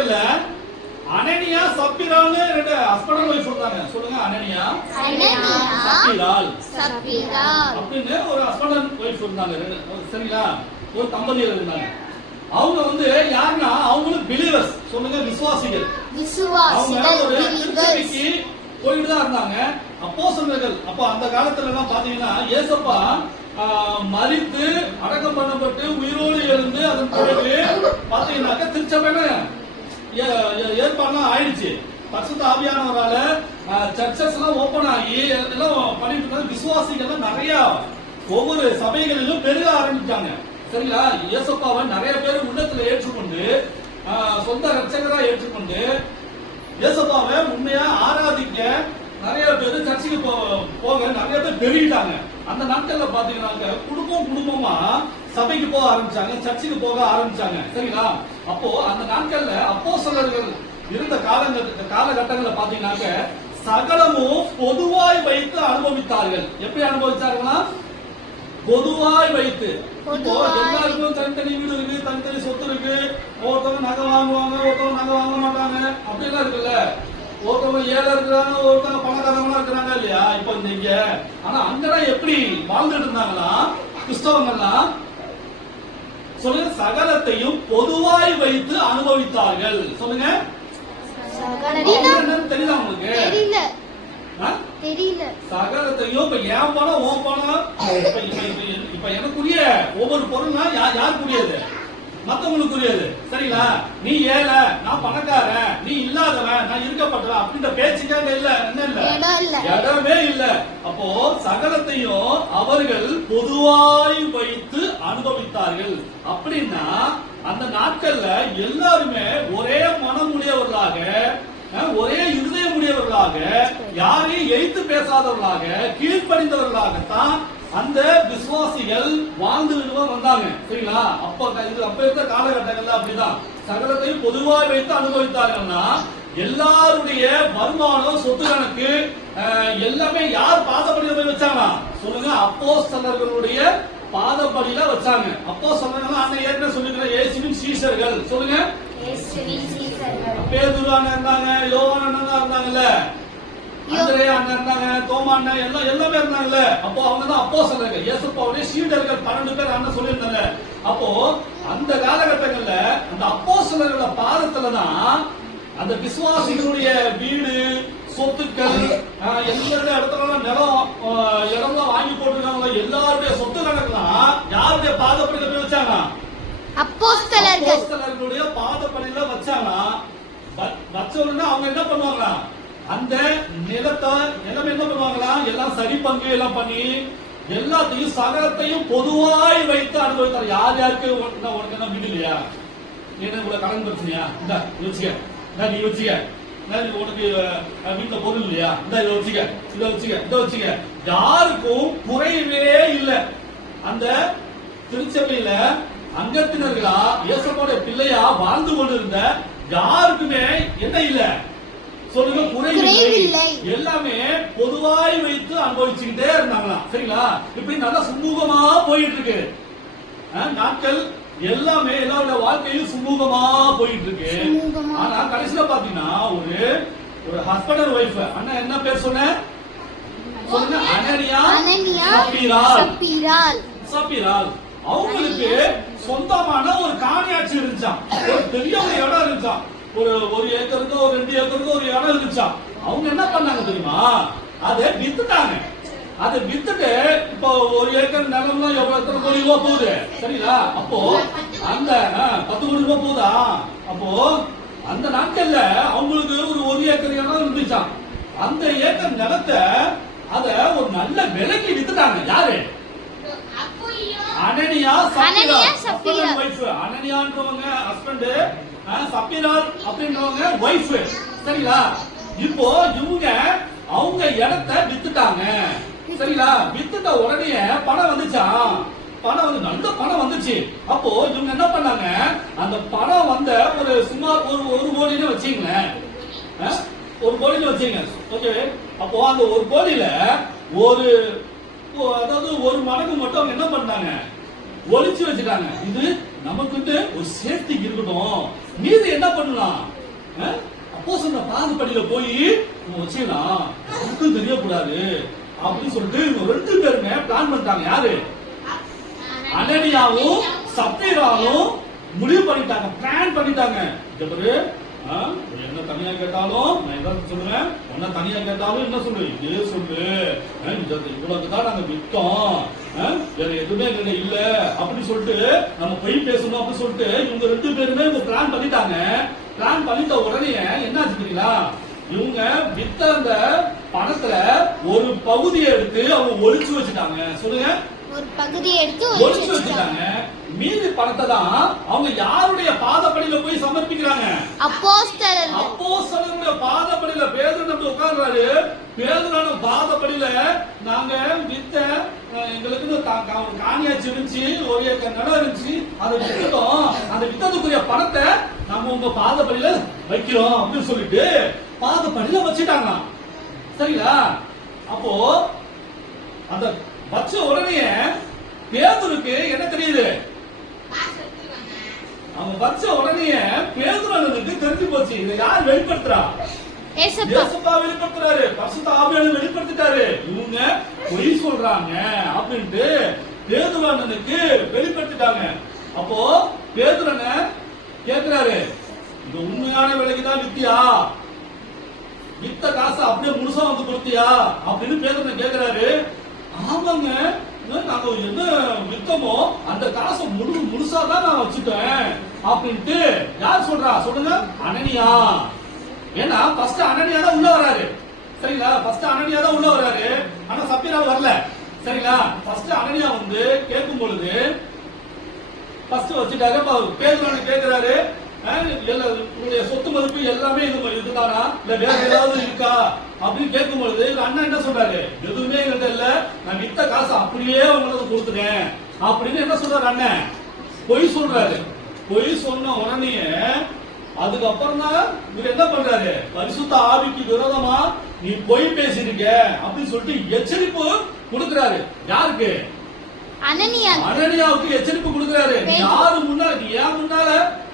நாட்கள்ல அனனியா சப்பீரால்னு ரெண்டு husband and wife இருந்தாங்க. சொல்லுங்க, அனனியா சப்பீரால் அப்படின்னு ஒரு ஹஸ்பண்ட் அண்ட் ஒய்ஃப் இருந்தாங்க. சரிங்களா? ஒரு தம்பதியர் இருந்தாங்க. அவங்க வந்து யாருன்னா அவங்களும் பிலீவர்ஸ். சொல்லுங்க, விசுவாசிகள். அவங்க ஒரு திருச்சபைக்கு போயிட்டு தான் இருந்தாங்க. அப்போஸ்தலர்கள் அப்ப அந்த காலத்துல எல்லாம் பாத்தீங்கன்னா ஏசப்பா மரித்து அடக்கம் பண்ணப்பட்டு உயிரோடு எழுந்து அதன் பிறகு பாத்தீங்கன்னாக்க திருச்சபையில ஏற்பாடுலாம் ஆயிடுச்சு. பரிசுத்த ஆவியானவரால சர்ச்சஸ் எல்லாம் ஓபன் ஆகி எல்லாம் பண்ணிட்டு இருந்தாங்க. விசுவாசிகள் நிறைய ஒவ்வொரு சபைகளிலும் பெருக ஆரம்பிச்சாங்க. சரிங்களா? இயேசுப்பாவை நிறைய பேர் உள்ளத்துல ஏற்றுக்கொண்டு சொந்த ரட்சகரா ஏற்றுக்கொண்டு இயேசுப்பாவை உண்மையா ஆராதிக்க நிறைய பேர் சர்ச்சைக்கு போக நிறைய பேர் பெருகிட்டாங்க. அந்த நாட்கள்ல பாத்தீங்கன்னா குடும்பமா சபைக்கு போக ஆரம்பிச்சாங்க, சர்ச்சுக்கு போக ஆரம்பிச்சாங்க. சரிங்களா? அப்போ அந்த நாட்கள்ல அப்போஸ்தலர்கள் இருந்த காலகட்டங்களை பாத்தீங்கன்னாக்க சகலமும் பொதுவாய் வைத்து அனுபவித்தார்கள். எப்படி அனுபவிச்சார்களா? பொதுவாய் வைத்து. இப்போ எல்லாருக்கும் தனித்தனி வீடு இருக்கு, தனித்தனி சொத்து இருக்கு. ஒருத்தவங்க நகை வாங்குவாங்க, ஒருத்தவங்க நகை வாங்க மாட்டாங்க. அப்படிலாம் இருக்குல்ல. ஒருத்தவங்க ஏழை இருக்கிறாங்க, ஒருத்தவங்க பணக்காரங்களா இருக்கிறாங்க இல்லையா? இப்போ இங்க ஆனா அங்கெல்லாம் எப்படி வாழ்ந்துட்டு இருந்தாங்களா கிறிஸ்தவங்கள்லாம்? சொல்லுங்க, சகலத்தையும் பொதுவாய் வைத்து அனுபவித்தார்கள். சொல்லுங்க, தெரியுதா உங்களுக்கு? தெரியல. சகலத்தையும் இப்ப என் பணம் ஓ பணம் இப்ப எனக்குரிய ஒவ்வொரு பொருள்னா யாருக்குரியது? மத்தவங்களுக்குரியது. சரிங்களா? நீ ஏழை, நான் பணக்காரன், நீ இல்லாதவன், நான் இருக்கப்பட்டவன் அப்படின்ற பேச்சுக்காக இல்ல. என்ன இல்ல, இடமே இல்ல. அப்போ சகலத்தையும் அவர்கள் பொதுவாய் வைத்து அனுபவித்தார்கள். அப்படின்னா அந்த நாட்கள்ல எல்லாருமே ஒரே மனமுடையவர்களாக, ஒரே இருதயமுடையவர்களாக, யாரையும் எய்த்து பேசாதவர்களாக, கீழ்ப்படிந்தவர்களாகத்தான் அந்த விசுவாசிகள் வாழ்ந்து வந்தாங்க. சரிங்களா? அப்ப இருந்த காலகட்டங்கள்ல அப்படிதான் சகலத்தையும் பொதுவாக வைத்து அனுபவித்தார்கள்னா எல்லாருடைய வருமானம், சொத்து கணக்கு எல்லாமே யார் பாதப்படியில போய் வச்சாங்க? சொல்லுங்க, அப்போஸ்தலர்களுடைய பாதப்படியில வச்சாங்க. அப்போஸ்தலர்கள் அண்ணன் ஏற்கனவே சொல்லிருக்கிற இயேசுவின் சீஷர்கள். சொல்லுங்க, பேதுரு அண்ணன் இருந்தாங்க, யோவான் அண்ணன் இருந்தாங்கல்ல, அந்திரேயா அண்ணன் இருந்தாங்க, தோமா அண்ணன் எல்லாமே இருந்தாங்கல்ல. அப்போ அவங்க தான் அப்போஸ்தலர்கள். இயேசுவுடைய சீடர்கள் 12 பேர் அண்ணன் சொல்லியிருந்தாங்க. அப்போ அந்த காலகட்டங்கள்ல அந்த அப்போஸ்தலர்களோட பாதத்துலதான் அந்த விசுவாசிகளுடைய வீடு, சொத்துக்கள், எல்லாருடைய இடத்துல இடம்லாம் வாங்கி போட்டுருக்காங்களோ எல்லாருடைய சொத்து கணக்குலாம் யாருடைய பாதப்படியில போய் வச்சாங்க? அப்போஸ்தலர்களுடைய பாதப்படியில வச்சாங்க. வச்சவங்கன்னா அவங்க என்ன பண்ணுவாங்களா? அந்த நிலத்தை எல்லாமே என்ன பண்ணுவாங்களா? எல்லாம் சரி பங்கு எல்லாம் பண்ணி எல்லாத்தையும் சகலத்தையும் பொதுவாய் வைத்து அனுபவித்தார். யார் யாருக்கு உனக்கு என்ன வீடு இல்லையா? என்ன இவ்வளவு கடன் பிரச்சனையா? இந்த வச்சுக்க, நீ வச்சுக்க. உனக்கு வீட்டுல பொருள் இல்லையா? இந்த இதை வச்சுக்க, இதை வச்சுக்க, இதை வச்சுக்க. யாருக்கும் குறைவே இல்லை. அந்த திருச்சபையில அங்கத்தினர்களா இயேசுவோட பிள்ளையா வாழ்ந்து கொண்டிருந்த யாருக்குமே என்ன இல்ல? சொல்லுங்க, குறைவில்லை. எல்லாமே பொதுவாய் வைத்து அனுபவிச்சுக்கிட்டே இருந்தாங்களா? சரிங்களா? இப்படி நல்லா சுமூகமா போயிட்டு இருக்கு நாட்கள். எல்லாமே எல்லாரோட வாழ்க்கையும் சுமூகமா போயிட்டு இருக்கு. ஆனா கடைசியில பாத்தீங்கன்னா ஒரு ஹஸ்பண்ட் அண்ட் ஒய்ஃப். அண்ணா என்ன பேர் சொன்ன? சொல்லுங்க, அனனியா சப்பீரால். அவங்களுக்கு சொந்தமான ஒரு காணியாட்சி இருந்துச்சாம். ஒரு பெரிய ஒரு இடம் இருந்துச்சாம். ஒரு ஏக்கருக்கு, ஒரு 2 ஏக்கருக்கு ஒரு இடம் இருந்துச்சாம். அவங்க என்ன பண்ணாங்க தெரியுமா? அதை வித்துட்டாங்க. அதை வித்துட்டு இப்போ 1 ஏக்கர் நிலம்லாம் எத்தனை கோடி ரூபாய் போகுது? சரிங்களா? அப்போ அந்த 10 கோடி ரூபாய் போகுதா? அப்போ அந்த நாட்கள்ல அவங்களுக்கு ஒரு 1 ஏக்கர் இடம் இருந்துச்சாம். அந்த ஏக்கர் நிலத்தை அத ஒரு நல்ல விலைக்கு வித்துட்டாங்க. யாரு? அனனியா சப்பீரால் வைஃப். அனனியான்றவங்க ஹஸ்பண்ட், சப்பீரால் அப்படின்றவங்க வைஃப். சரிங்களா? இப்போ இவங்க அவங்க இடத்தை வித்துட்டாங்க. சரிங்களா? வித்துட்ட உடனே பணம் வந்துச்சா? பணம் வந்து நல்ல பணம் வந்துச்சு. அப்போ இவங்க என்ன பண்ணாங்க? அந்த பணம் வந்த ஒரு சுமார் ஒரு கோடின்னு வச்சீங்களேன், 1 கோடின்னு வச்சீங்க. ஓகே. அப்போ அந்த 1 கோடியில அதாவது 1 மடங்கு மட்டும் அவங்க என்ன பண்ணாங்க? ஒளிச்சு வச்சுட்டாங்க. இது நமக்கு ஒரு சேஃப்டி இருக்கட்டும், மீதி என்ன பண்ணலாம்? அப்போ சொன்ன பாதப்படியில போய் வச்சுக்கலாம், யாருக்கும் தெரியக்கூடாது அப்படின்னு சொல்லிட்டு இவங்க 2 பேருமே பிளான் பண்ணிட்டாங்க. யாரு? அனனியாவும் சப்பீராவும் முடிவு பண்ணிட்டாங்க, பிளான் பண்ணிட்டாங்க. என்ன தனியா கேட்டாலும் நான் என்ன சொல்லுவேன், உன்ன தனியா கேட்டாலும் என்ன சொல்லு, இதே சொல்லு, இவ்வளவுதான் நாங்க விட்டோம், வேற எதுவுமே எங்க இல்ல அப்படி சொல்லிட்டு நம்ம போய் பேசணும் அப்படின்னு சொல்லிட்டு இவங்க 2 பேருமே இவங்க பிளான் பண்ணிட்டாங்க. பிளான் பண்ணிட்ட உடனே என்ன ஆச்சுங்களா, இவங்க வித்த அந்த பணத்துல ஒரு பகுதியை எடுத்து அவங்க ஒழிச்சு வச்சுட்டாங்க. சொல்லுங்க, ஒரு பகுதியை எடுத்து ஒழிச்சு வச்சுட்டாங்க. மீதி பணத்தை தான் அவங்க யாருடைய பாதப்படியில போய் சமர்ப்பிக்கிறாங்க? அப்போஸ்தலருடைய பாதப்படியில. பேதுரு நம்ம உட்கார்றாரு, பேதுரு பாதப்படியில நாங்க வித்த எங்களுக்கு காணியாச்சு இருந்துச்சு, ஒரு ஏக்கர் நிலம் இருந்துச்சு, அதை வித்துட்டோம், அந்த வித்ததுக்குரிய பணத்தை நம்ம உங்க பாதப்படியில வைக்கிறோம் அப்படின்னு சொல்லிட்டு பாதப்படியில வச்சுட்டாங்க. சரிங்களா? அப்போ அந்த வச்ச உடனே பேதுருக்கு என்ன தெரியுது? அவங்க வச்ச உடனே பேதுருக்கு தெரிஞ்சு போச்சு, இதை யார் வெளிப்படுத்துறா? ஏசப்பா வெளிப்படுத்துறாரு, பரிசுத்த ஆவியானவர் வெளிப்படுத்திட்டாரு. இவங்க பொய் சொல்றாங்க அப்படின்ட்டு பேதுருக்கு வெளிப்படுத்திட்டாங்க. அப்போ பேதுரன கேக்குறாரு, இந்த உண்மையான விலைக்குதான் வித்தியா? வித்த காசு அப்படியே முழுசா வந்து கொடுத்தியா அப்படின்னு பேதுரன் கேக்குறாரு. ஆமாங்க, நாங்க என்ன வித்தமோ அந்த காசை முழுசா தான் நான் வச்சுட்டேன் அப்படின்ட்டு யார் சொல்றா? சொல்லுங்க, அனனியா. ஏன்னா ஃபர்ஸ்ட் அனனியா தான் உள்ள வராரு. சரிங்களா? ஃபர்ஸ்ட் அனனியா தான் உள்ள வராரு, ஆனா சப்பீரா வரல. சரிங்களா? ஃபர்ஸ்ட் அனனியா வந்து கேட்கும் பொழுது ஃபர்ஸ்ட் வச்சுட்டாரு. பேதுரு கேக்குறாரு, உங்களுடைய சொத்து மதிப்பு எல்லாமே இதுதானா, இல்ல வேற ஏதாவது இருக்கா அப்படின்னு கேட்கும் பொழுது அண்ணா என்ன சொல்றாரு? எதுவுமே எங்கிட்ட இல்ல, நான் வித்த காசு அப்படியே உங்களுக்கு கொடுத்துட்டேன் அப்படின்னு என்ன சொல்றாரு? அண்ணன் பொய் சொல்றாரு. பொய் சொன்ன உடனே அதுக்கப்புறம் தான் இவர் என்ன பண்றாரு? பரிசுத்த ஆவிக்கு விரோதமா நீ பொய் பேசிருக்க அப்படின்னு சொல்லிட்டு எச்சரிப்பு கொடுக்கிறாரு. யாருக்கு? அனனியாவுக்கு எச்சரிப்பு கொடுக்கிறாரு. யாரு முன்னால, நீ ஏன் முன்னால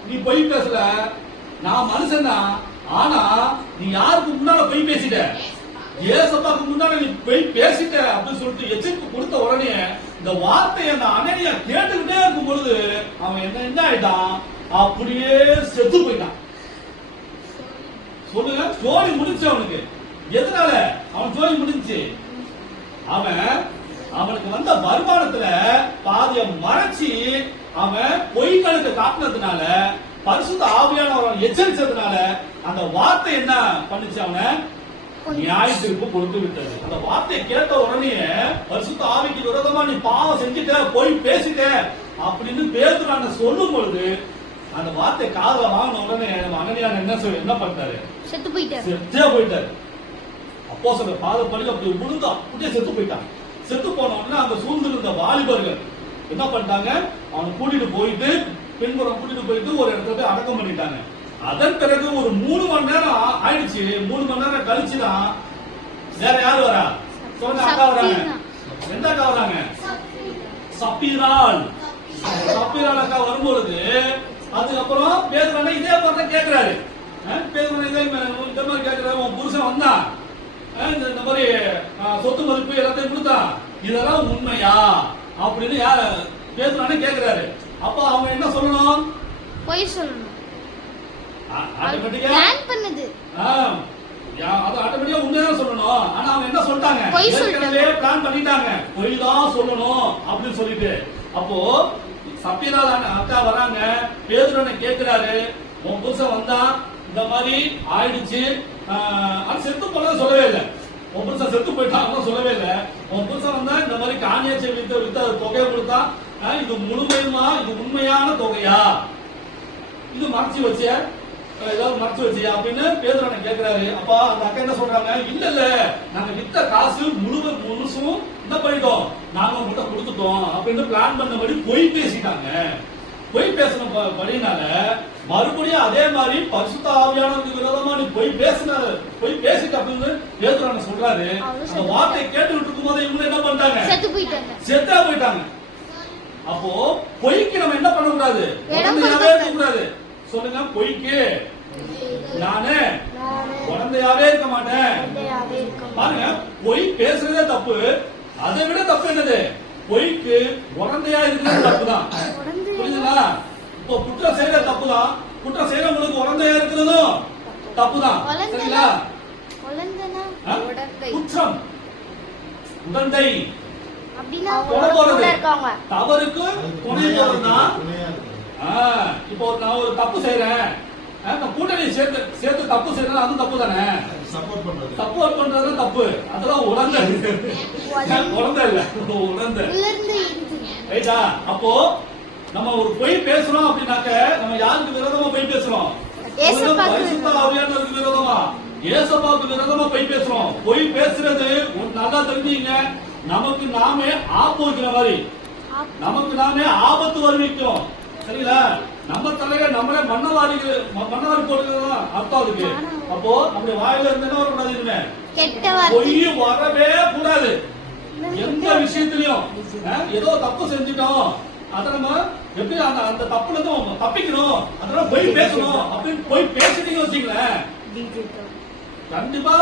நீ பொய் பேசல, நான் மனுஷன் தான், ஆனா நீ யாருக்கு முன்னால பொய் பேசிட்ட? ஏசப்பாக்கு முன்னால நீ பொய் பேசிட்ட அப்படின்னு சொல்லிட்டு எச்சரிப்பு கொடுத்த உடனே இந்த வார்த்தையை அந்த அனனியா கேட்டுக்கிட்டே இருக்கும் பொழுது அவன் என்ன ஆயிட்டான்? அப்படியே செத்து போயிட்டான். சொல்லுங்க, ஜோலி முடிஞ்சு அவனுக்கு. எதனால அவன் ஜோலி முடிஞ்சு? அவனுக்கு வந்த வருமானத்துல பாதிய மறைச்சி அவன் பொய் கணக்கு காட்டினதுனால, பரிசுத்த ஆவியானவர் எச்சரிச்சதுனால அந்த வார்த்தை என்ன பண்ணுச்சு? அவனை நியாய தீர்ப்பு கொடுத்து விட்டது. அந்த வார்த்தையை கேட்ட உடனே பரிசுத்த ஆவிக்கு விரோதமா நீ பாவம் செஞ்சுட்ட, பொய் பேசிட்ட அப்படின்னு பேதுரு சொல்லும் பொழுது அந்த வார்த்தை காதுல வாங்கின உடனே நம்ம அனனியா என்ன பண்ணிட்டாரு? செத்து போயிட்டாரு. அப்போ சொல்ற பாதப்படியில் அப்படி விழுந்து அப்படியே செத்து போயிட்டான். செத்து போன உடனே அந்த சூழ்ந்து இருந்த வாலிபர்கள் என்ன பண்ணிட்டாங்க? அவனை கூட்டிட்டு போயிட்டு, பின்புறம் கூட்டிட்டு போயிட்டு ஒரு இடத்துல போய் அடக்கம் பண்ணிட்டாங்க. அதன் பிறகு ஒரு 3 மணி நேரம் ஆயிடுச்சு. 3 மணி நேரம் கழிச்சுதான் வேற யாரு வரா? சொல்லுங்க, அக்கா வராங்க. எந்த அக்கா வராங்க? சப்பீரால் அக்கா வரும்பொழுது அதுக்கப்புறம் பேதுரு இதே மாதிரி கேட்கிறாரு. பேதுரு இந்த மாதிரி கேட்கிறாரு, உன் புருஷன் வந்தா இந்த மாதிரி சொத்து மதிப்பு எல்லாத்தையும் கொடுத்தா, இதெல்லாம் உண்மையா அப்படின்னு யார பேதுரு கேட்கிறாரு. அப்ப அவங்க என்ன சொல்லணும்? பொய் சொல்லணும். ஆட்டோமேட்டிக்கா உண்மையா சொல்லணும். ஆனா அவங்க என்ன சொல்லிட்டாங்க? பிளான் பண்ணிட்டாங்க, பொய் தான் சொல்லணும் அப்படின்னு சொல்லிட்டு. அப்போ சப்பீரால் அக்கா வராங்க, பேதுரு கேட்கிறாரு, உன் புருஷன் வந்தா இந்த மாதிரி ஆயிடுச்சு, செத்து போனதான் சொல்லவே இல்லை. உன் புருஷன் செத்து போயிட்டான் சொல்லவே இல்லை. உன் புருஷன் வந்தா இந்த மாதிரி காணியாச்சை வித்த தொகையை கொடுத்தா, இது முழுமையுமா, இது உண்மையான தொகையா, இது மறைச்சு வச்ச, ஏதாவது மறைச்சு வச்சியா அப்படின்னு பேதுரு கேட்கிறாரு. அப்பா அந்த அக்கா என்ன சொல்றாங்க? இல்ல நாங்க வித்த காசு முழுசும் என்ன பண்ணிட்டோம், நாங்க உங்ககிட்ட கொடுத்துட்டோம் அப்படின்னு பிளான் பண்ணபடி பொய் பேசிட்டாங்க. பொய் பேசின படினால மறுபடியும் அதே மாதிரி பரிசுத்த ஆவியானவருக்கு விரோதமா நீ பொய் பேசிட்ட அப்படின்னு பேதுரு சொல்றாரு. அந்த வார்த்தையை கேட்டுக்கிட்டு இருக்கும் போது இவங்க என்ன பண்ணிட்டாங்க? செத்தா போயிட்டாங்க. அப்போ பொய்க்கு நம்ம என்ன பண்ணக்கூடாது? கூடாது. சொல்லுங்க, பொய்க்கு நானு குழந்தையாவே இருக்க மாட்டேன். பாருங்க, பொய் பேசுறதே தப்பு. அதை விட தப்பு என்னது? பொய்க்கு குழந்தையா இருக்கிறது தப்புதான். புரியுதுங்களா? இப்போ குற்றம் செய்யற தப்புதான், குற்றம் செய்யறவங்களுக்கு குழந்தையா இருக்கிறதும் தப்புதான். சரிங்களா? குற்றம் உடந்தை தவறுக்கு துணை போறதுன்னா, இப்போ நான் ஒரு தப்பு செய்யறேன், கூட்டணி சேர்த்து தப்பு செய்யறது அது தப்பு தானே. சப்போர்ட் பண்றது தப்பு, அதெல்லாம் உடந்த குழந்தை இல்ல, உடந்த. ரைட்டா? அப்போ நம்ம ஒரு பொய் பேசுறோம் அப்படின்னாக்க நம்ம யாருக்கு விரோதமா பொய் பேசுறோம்? பரிசுத்த ஆவியானவருக்கு விரோதமா, ஏசப்பாவுக்கு விரோதமா பொய் பேசுறோம். பொய் பேசுறது நல்லா தெரிஞ்சுங்க, நமக்கு நாமே ஆப்பு வைக்கிற மாதிரி, நமக்கு நாமே ஆபத்து வருவிக்கிறோம். சரிங்களா? நம்ம தலையில நம்மளே மண்ணவாரி போடுறதுதான் அர்த்தம் அதுக்கு. அப்போ நம்முடைய வாயில இருந்து என்ன வரக்கூடாது? பொய் வரவே கூடாது. எந்த விஷயத்திலையும் ஏதோ தப்பு செஞ்சுட்டோம், அதை நம்ம எப்படி அந்த தப்புல இருந்து தப்பிக்கணும், அதனால பொய் பேசணும் அப்படின்னு பொய் பேசிட்டீங்க வச்சுங்களேன், கண்டிப்பா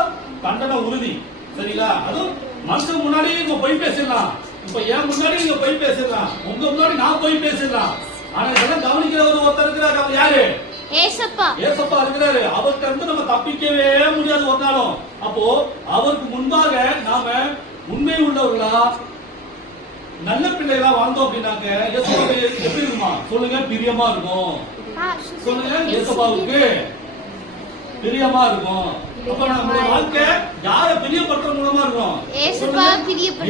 தண்டனை உறுதி. சரிங்களா? அதுவும் மனுஷன் முன்னாடி நீங்க பொய் பேசிடலாம், இப்ப என் முன்னாடி நீங்க பொய் பேசிடலாம், உங்க முன்னாடி நான் பொய் பேசிடலாம். ஆனா இதெல்லாம் கவனிக்கிறவர் ஒருத்தர் இருக்கிறாரு. அவர் யாரு? ஏசப்பா இருக்கிறாரு. அவர்கிட்ட இருந்து நம்ம தப்பிக்கவே முடியாது ஒரு நாளும். அப்போ அவருக்கு முன்பாக நாம உண்மை உள்ளவர்களா நல்ல பிள்ளைகளா வாழ்ந்தோம் அப்படின்னாக்க ஏசப்பாவுக்கு எப்படி இருக்குமா? சொல்லுங்க, பிரியமா இருக்கும். சொல்லுங்க, ஏசப்பாவுக்கு பிரியமா இருக்கும். அப்ப நம்முடைய வாழ்க்கை யார பிரியப்படுத்துற மூலமா இருக்கும்?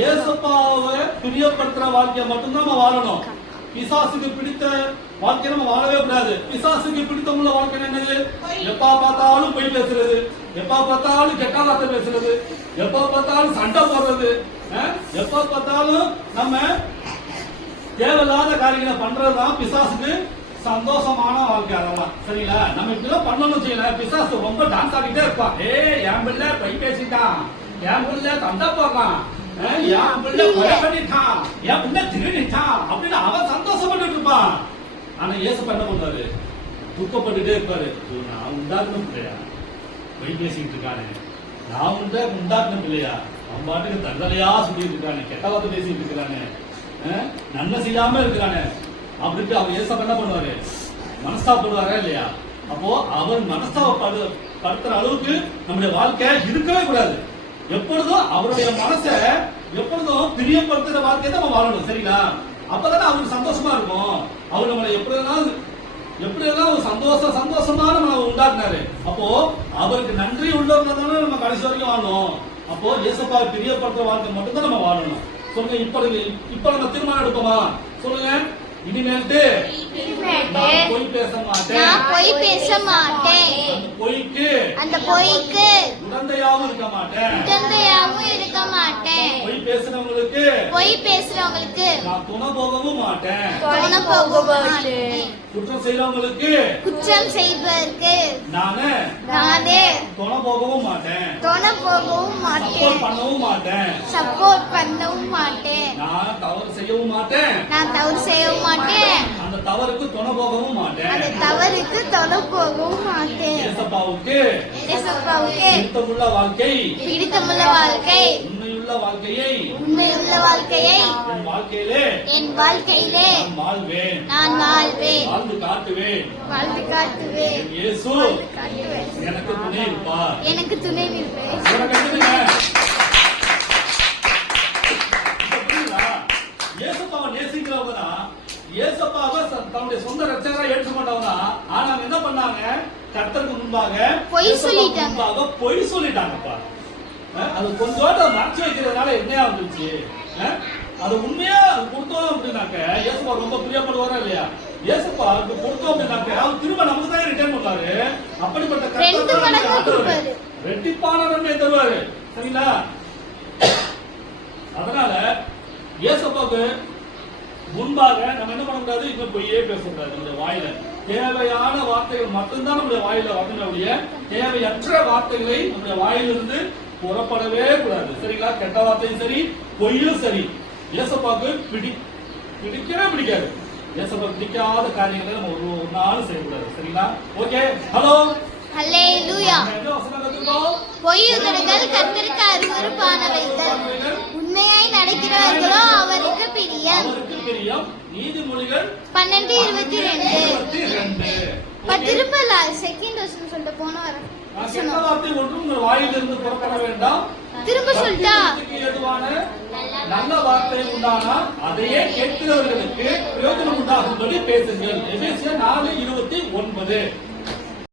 ஏசப்பாவை பிரியப்படுத்துற வாழ்க்கையை மட்டும்தான் நம்ம வாழணும். பிசாசுக்கு பிடித்த வாழ்க்கை நம்ம வாழவே கூடாது. பிசாசுக்கு பிடித்தமுள்ள வாழ்க்கை என்னது? எப்ப பார்த்தாலும் பொய் பேசுறது, எப்ப பார்த்தாலும் கெட்ட வார்த்தை பேசுறது, எப்ப பார்த்தாலும் சண்டை போடுறது, எப்ப பார்த்தாலும் நம்ம தேவையில்லாத காரியங்களை பண்றதுதான் பிசாசுக்கு சந்தோஷமான வாழ்க்கை. அதெல்லாம் சரிங்களா? நம்ம இப்படிதான் பண்ணணும் செய்யல. பிசாசு ரொம்ப டான்ஸ் ஆடிட்டே இருப்பான். என் பிள்ளை பொய் பேசிட்டான், என் பிள்ளை சண்டை போடுறான், என் பிள்ளை கொலை பண்ணிட்டான், என் பிள்ளை திருடிட்டான் அப்படின்னு அவன் சந்தோஷப்பட்டு இருப்பான். ஆனா ஏசப்பா என்ன பண்றாரு? துக்கப்பட்டுட்டே இருப்பாரு. நான் உண்டாக்குன பிள்ளையா பொய் பேசிட்டு இருக்கானே, நான் உண்டாக்குன பிள்ளையா அவன் பாட்டுக்கு தண்டனையா சொல்லிட்டு இருக்கானே, கெட்ட வார்த்தை பேசிட்டு இருக்கிறானே, நன்மை செய்யாம இருக்கிறானே அப்படின்ட்டு அவர் ஏசப்பா என்ன பண்ணுவாரு? மனஸ்தாபப்படுவாரா இல்லையா? அப்போ அவர் மனஸ்தாபப்படுத்துற அளவுக்கு நம்முடைய வாழ்க்கை இருக்கவே கூடாது. எப்பொழுதும் அவருடைய மனசை எப்பொழுதும் பிரியப்படுத்துற வாழ்க்கையை தான் நம்ம வாழணும். சரிங்களா? அப்பதானே அவருக்கு சந்தோஷமா இருக்கும். அவர் நம்மளை எப்படியெல்லாம் ஒரு சந்தோஷமா நம்ம உண்டாக்குனாரு. அப்போ அவருக்கு நன்றி உள்ளவங்க தானே நம்ம கடைசி வரைக்கும் வாழணும். அப்போ ஏசப்பாவை பிரியப்படுத்துற வாழ்க்கை மட்டும்தான் நம்ம வாழணும். சொல்லுங்க, இப்ப நம்ம தீர்மானம் எடுப்போமா? சொல்லுங்க, இனிமேல்ட்டு நான் பொய் பேச மாட்டேன், அந்த பொய்க்கு உடந்தையாவும் இருக்க மாட்டேன், பொய் பேசுறவங்களுக்கு நான் துணை போகவும் மாட்டேன், குற்றம் செய்யறவங்களுக்கு நானே துணை போகவும் மாட்டேன், சப்போர்ட் பண்ணவும் மாட்டேன், நான் தவறு செய்யவும் மாட்டேன், அந்த தவறுக்கு துணை போகவும் மாட்டேன், ஏசப்பாவுக்கு பிடித்தமுள்ள வாழ்க்கை, உண்மையுள்ள வாழ்க்கையை என் வாழ்க்கையிலே நான் வாழ்வேன், வாழ்ந்து காட்டுவேன். இயேசு எனக்கு துணை இருப்பார். ஏசப்பாவை நேசிக்கிறவங்க தான் ஏசப்பாவை தன்னுடைய சொந்த ரட்சகரா ஏற்றுக்கொண்டவங்க தான். ஆனா என்ன பண்ணாங்க? கர்த்தருக்கு முன்பாக பொய் சொல்லிட்டாங்கப்பா. அது கொஞ்சோட மறைச்சு வைக்கிறதுனால என்னையா வந்துருச்சு? அது உண்மையா கொடுத்தோம் அப்படின்னாக்க ஏசப்பா ரொம்ப பிரியப்படுவாரா இல்லையா? ஏசப்பா கொடுத்தோம் அப்படின்னாக்க அவர் திரும்ப நமக்கு தான் ரிட்டர்ன் பண்ணுவாரு. அப்படிப்பட்ட கர்த்தர் ரெட்டிப்பான நன்மை தருவாரு. சரிங்களா? அதனால ஏசப்பாவுக்கு முன்பாக நம்ம என்ன பண்ணக்கூடாது? இப்ப பொய்யே பேசக்கூடாது. நம்முடைய வாயில தேவையான வார்த்தைகள் மட்டும்தான் நம்முடைய வாயில வரக்கூடிய, தேவையற்ற வார்த்தைகளை நம்முடைய வாயிலிருந்து புறப்படவே கூடாது. சரிங்களா? கெட்ட வார்த்தையும் சரி, பொய்யும் சரி, ஏசப்பாவுக்கு பிடிக்கவே பிடிக்காது. ஏசப்பா பிடிக்காத காரியங்களை நம்ம ஒரு நாள் செய்யக்கூடாது. சரிங்களா? ஓகே, ஹலோ, ஹல்லேலூயா. என்ன வசனம் கத்துக்கிட்டோம்? பொய்யுதல்கள் கர்த்தருக்கு அருவருப்பானவைகள், உண்மையாய் நடக்கிறவர்களோ அவருக்கு பிரியம். அவருக்கு பிரியம். நீதிமொழிகள் 12:22. திரும்ப செகண்ட் வருஷம் சொல்லிட்டு போன வர கெட்ட வார்த்தை ஒன்றும் உங்கள் வாயிலிருந்து புறப்பட வேண்டாம். திரும்ப சொல்லிட்டா சத்தியத்துக்கு ஏதுவான நல்ல வார்த்தை உண்டானா அதையே கேட்கிறவர்களுக்கு பிரயோஜனம் உண்டாகும்படி பேசுங்கள். எபேசியர் 4:29.